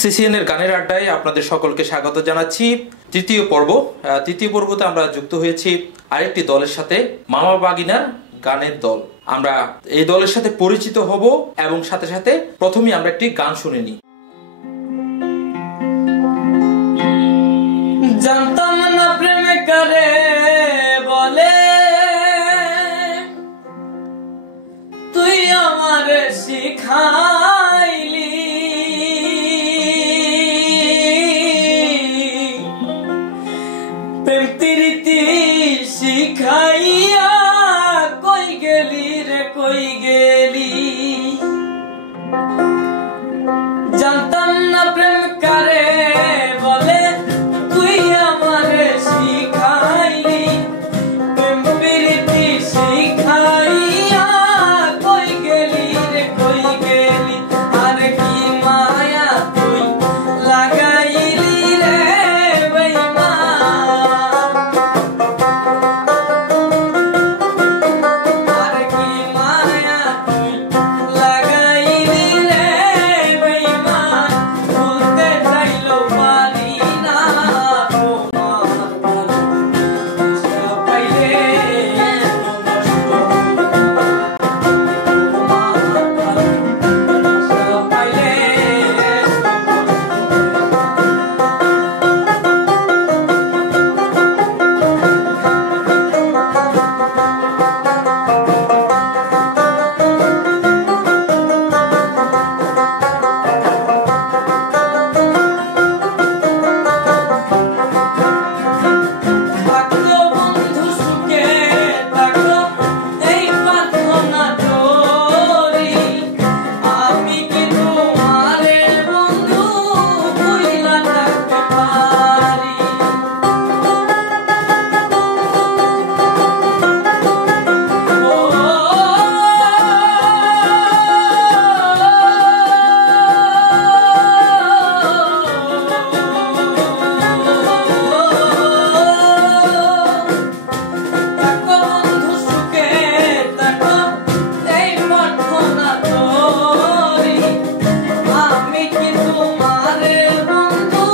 CCN এর গানের আড্ডায় আপনাদের সকলকে স্বাগত জানাচ্ছি। তৃতীয় পর্বতে আমরা যুক্ত হয়েছি আরেকটি দলের সাথে, মামা বাগিনার গানের দল। আমরা এই দলের সাথে পরিচিত হব এবং সাথে সাথে প্রথমেই আমরা একটি গান শুনে নিই। জানতাম না প্রেম করে বলে, তুই আমারে শিখাইলি। প্রেম প্রীতি শিখাইয়া কই গেলি রে কই গেলি। জানতাম না প্রেম করে বলে, তুই আমারে শিখাইলি। প্রেম প্রীতি শিখাইয়া কই গেলি রে কই গেলি। আর কি মায়া তুই লাগাইলি রে বেঈমান। আর কি মায়া তুই লাগাইলি রে বেঈমান। ভুলতে চাইলো পারি না তোমার ভালোবাসা পাইলে এত কষ্ট। তোমার ভালোবাসা পাইলে এত থাকলো বন্ধু সুখে থাকলো এই প্রার্থনা করি। আমি কি তোমারে বন্ধু ভুইলা থাকতে পারি। থাকো বন্ধু সুখে থাকো এই প্রার্থনা করি। আমি কি তোমারে বন্ধু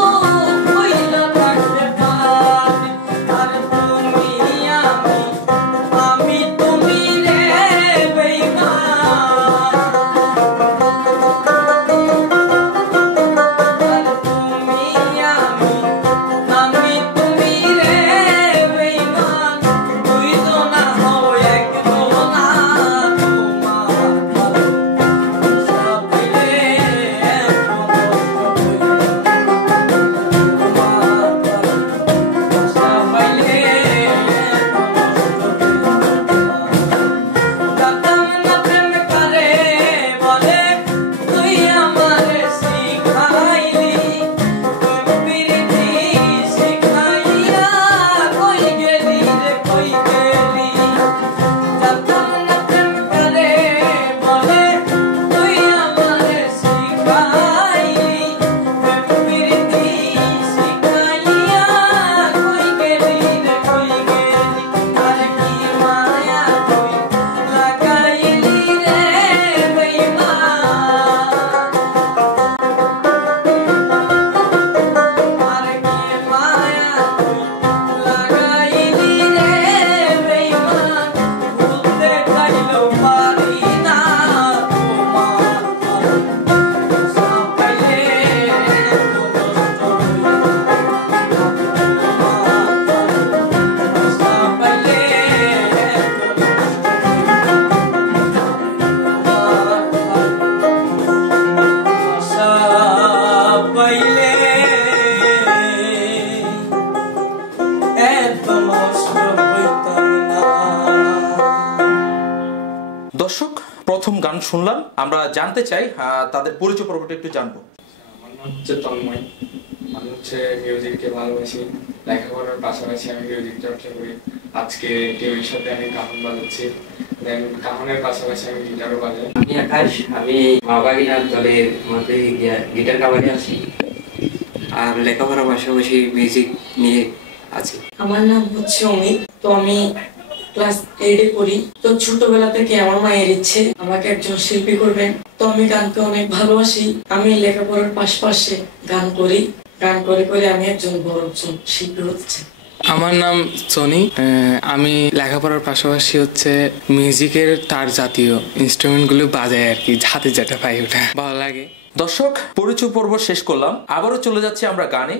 ভুইলা থাকতে পারি। আর তুমি আমি তুমি রে বেঈমান। আর তুমি আমি তুমি রে বেঈমান। তুই তো না হও এক দোনা। তোমার ভালোবাসা পাইলে এত কষ্ট হইল। তোমার ভালোবাসা পাইলে এত কষ্ট হইল। জানতাম না প্রেম করে বলে, তুই আমারে শিখাইলি। প্রেম প্রীতি শিখাইয়া কই গেলি রে কই গেলি। জানতাম না প্রেম করে বলে, তুই আমারে শিখাইলি। প্রেম প্রীতি শিখাইয়া কই গেলি রে কই গেলি। আর কি মায়া তুই লাগাইলি রে বেঈমান। আর কি মায়া তুই লাগাইলি রে বেঈমান। ভুলতে চাইলেও পারি না তোমার ভালোবাসা পাইলে এত কষ্ট হইল। তোমার ভালোবাসা পাইলে এত কষ্ট হইল। তোমার ভালোবাসা পাইলে এত নষ্ট হইতাম না। দর্শক, প্রথম গান শুনলাম, আমরা জানতে চাই তাদের পরিচয় পর্বটা একটু জানবো। আমার নাম হচ্ছে তন্ময়। আমি হচ্ছে মিউজিককে ভালোবাসি। লেখাপড়ার পাশাপাশি আমি মিউজিক চর্চা করি। আজকে টিমের সাথে আমি কাহন বাজাচ্ছি। দেন কাহনের পাশাপাশি আমি গিটারও বাজাই। আমি আকাশ, আমি মামা বাগিনার দলের মধ্যে গিটার কাবাডি আছি আর লেখাপড়ার পাশাপাশি মিউজিক নিয়ে আছি। আমার নাম হচ্ছে অমিত। তো আমি ক্লাস 8-এ পড়ি। তো ছোটবেলা থেকে আমার মায়ের ইচ্ছে আমাকে একজন শিল্পী করবেন। তো আমি গানকে অনেক ভালোবাসি। আমি লেখাপড়ার পাশাপাশি গান করি। গান করে করে আমি একজন বড় শিল্পী হতে চাই। আমার নাম সনি। আমি লেখাপড়ার পাশাপাশি মিউজিকের তার জাতীয় ইনস্ট্রুমেন্ট গুলো বাজাই আর কি, হাতে যেটা পাই ওটা ভালো লাগে। দর্শক, পরিচয় পর্ব শেষ করলাম, আবারও চলে যাচ্ছি আমরা গানে।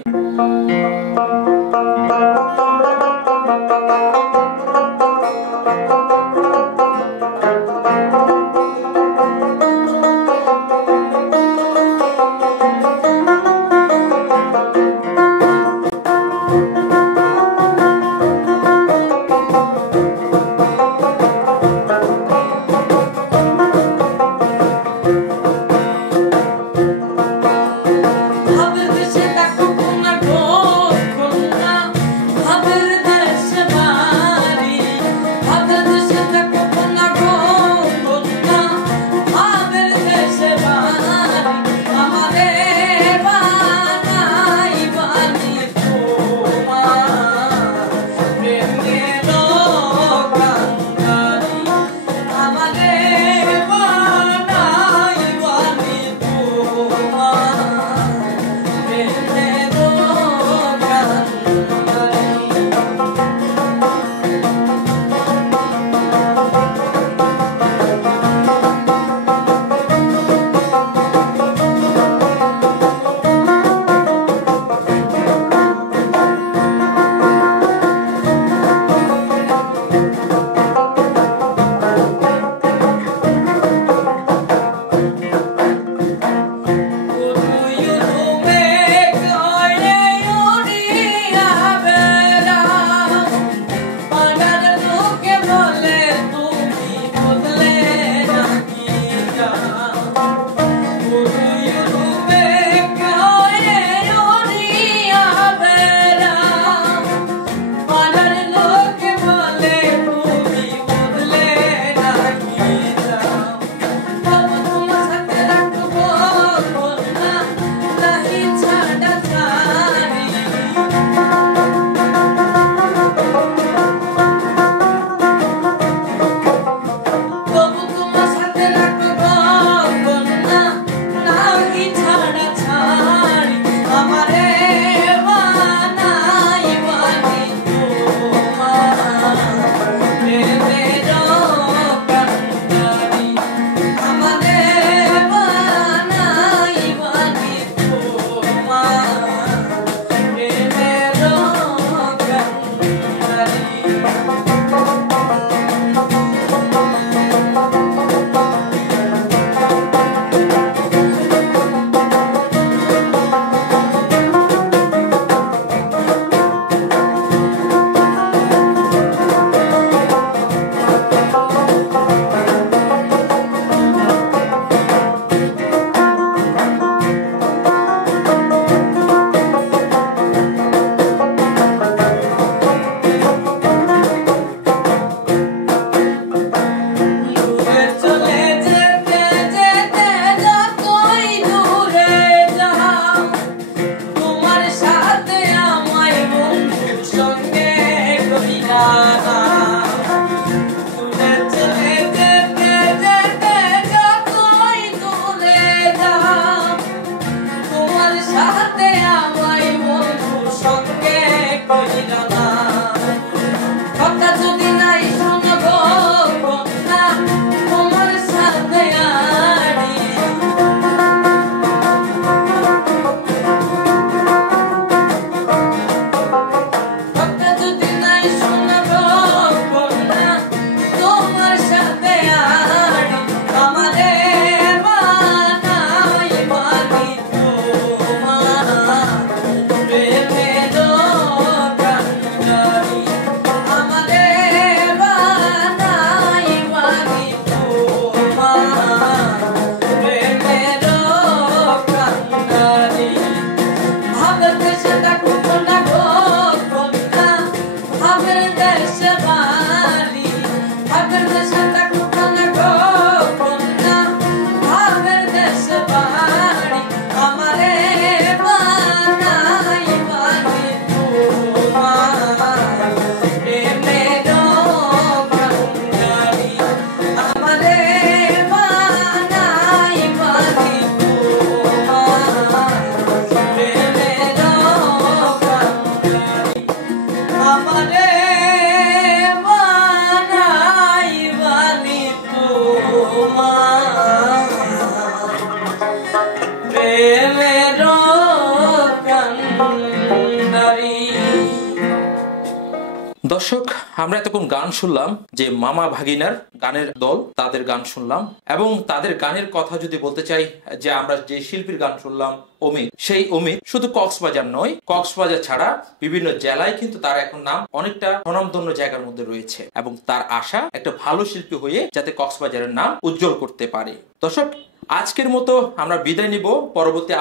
দর্শক, আমরা এতক্ষণ গান শুনলাম যে মামা ভাগিনার গানের দল, তাদের গান শুনলাম। এবং তাদের গানের কথা যদি বলতে চাই, যে আমরা যে শিল্পীর গান শুনলাম অমিত, সেই অমিত শুধু কক্সবাজার নয়, কক্সবাজার ছাড়া বিভিন্ন জেলায় কিন্তু তার এখন নাম অনেকটা স্বনামধন্য জায়গার মধ্যে রয়েছে, এবং তার আশা একটা ভালো শিল্পী হয়ে যাতে কক্সবাজারের নাম উজ্জ্বল করতে পারে। দর্শক, আজকের মতো আমরা বিদায় নিব, পরবর্তী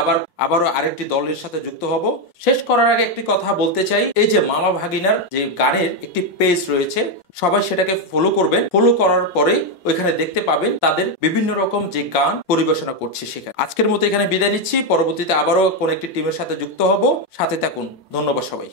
আবারও আরেকটি দলের সাথে যুক্ত হব। শেষ করার আগে একটি কথা বলতে চাই, এই যে মামা ভাগিনার যে গানের একটি পেজ রয়েছে, সবাই সেটাকে ফলো করবেন। ফলো করার পরে ওইখানে দেখতে পাবেন তাদের বিভিন্ন রকম যে গান পরিবেশনা করছে সেখানে। আজকের মতো এখানে বিদায় নিচ্ছি, পরবর্তীতে আবারও কোন একটি টিমের সাথে যুক্ত হব, সাথে থাকুন। ধন্যবাদ সবাই।